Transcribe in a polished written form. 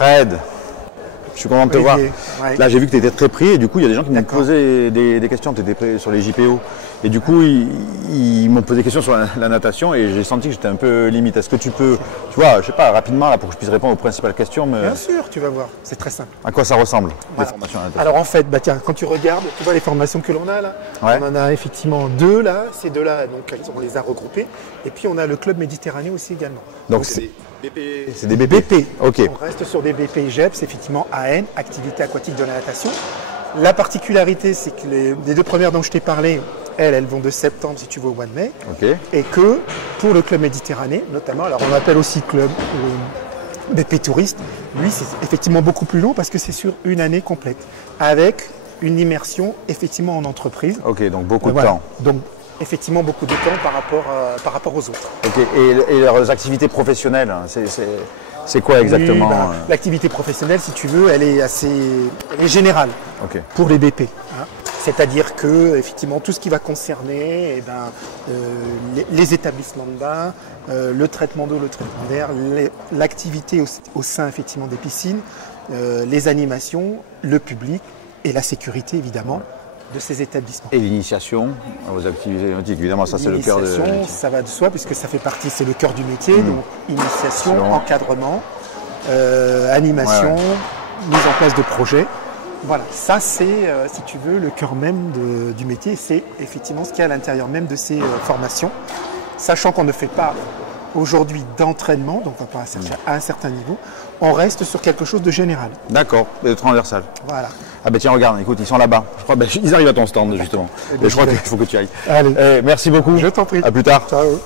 Fred, je suis content de te voir. Ouais. Là, j'ai vu que tu étais très pris et du coup, il y a des gens qui m'ont posé des questions. Tu étais prêt sur les JPO. Et du coup, ils m'ont posé des questions sur la natation et j'ai senti que j'étais un peu limite. Est-ce que tu peux, tu vois, je sais pas, rapidement, là, pour que je puisse répondre aux principales questions Bien sûr, tu vas voir, c'est très simple. À quoi ça ressemble, Voilà. les formations à natation? Alors en fait, bah tiens, quand tu regardes, tu vois les formations que l'on a là, Ouais. on en a effectivement deux là, ces deux-là, donc on les a regroupés. Et puis on a le club Méditerranée aussi également. Donc c'est des BP. Ok. On reste sur des BP GEPS, effectivement AN, activité aquatique de la natation. La particularité, c'est que les deux premières dont je t'ai parlé, elles vont de septembre, si tu veux, au mois de mai. Ok. Et que pour le club Méditerranée, notamment, alors on appelle aussi club BP Touriste, lui c'est effectivement beaucoup plus long parce que c'est sur une année complète, avec une immersion effectivement en entreprise. Ok, donc beaucoup de Voilà. temps. Donc effectivement beaucoup de temps par rapport aux autres. Ok. Et leurs activités professionnelles, hein, c'est quoi exactement? Oui, bah, l'activité professionnelle, si tu veux, elle est générale Ok. pour les BP. Hein. C'est-à-dire que effectivement tout ce qui va concerner les établissements de bain, le traitement d'eau, le traitement d'air, l'activité au sein effectivement des piscines, les animations, le public et la sécurité évidemment de ces établissements. Et l'initiation aux activités nautiques, évidemment, ça c'est le cœur de L'initiation, ça va de soi puisque ça fait partie, c'est le cœur du métier, donc initiation, encadrement, animation, mise en place de projets. Voilà, ça c'est, si tu veux, le cœur même du métier, c'est effectivement ce qu'il y a à l'intérieur même de ces formations, sachant qu'on ne fait pas aujourd'hui d'entraînement, donc on va pas à un certain niveau, on reste sur quelque chose de général. D'accord, de transversal. Voilà. Ah ben tiens, regarde, écoute, ils sont là-bas. Je crois, ils arrivent à ton stand justement. Et je crois qu'il faut que tu ailles. Allez. Merci beaucoup. Je t'en prie. À plus tard. Ciao.